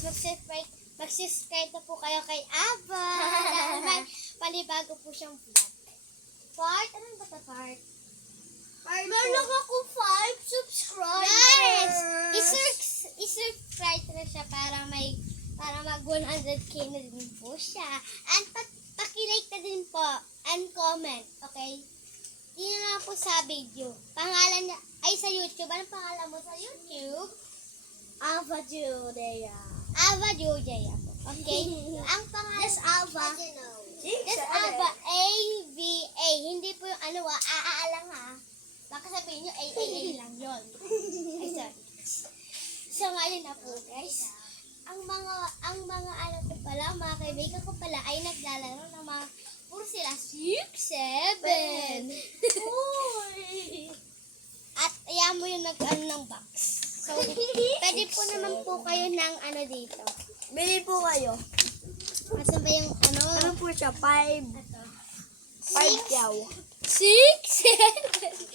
guys, mag-subscribe na po kayo kay Ava. Dahil may panibago po siyang vlog. Ano ba ito, part? Meron ako 5 subscribers. Guys, i-subscribe na siya para mag 100k na din po siya. And pakilike na din po. And comment. Okay? Yun na lang po sa video. Pangalan niya, ay sa YouTube. Anong pangalan mo sa YouTube? Ava Judea. Ava Judea po. Okay? Ang pangalan. Yes, Ava. Yes, Ava. A-V-A. Hindi po yung ano A lang ha. Baka sabihin nyo, A lang yun. Ay, sorry. So, ngayon na po, guys. Ang mga ano ko pala, mga kaibigan ko pala, ay naglalaro ng mga, puro sila 6, 7. At ayan mo yung nag-ano ng box. So, pwede po naman po kayo ng ano dito. Bili po kayo. Asan ba yung ano? Ano po siya? 5 Ito. 5 yaw. 6, 7.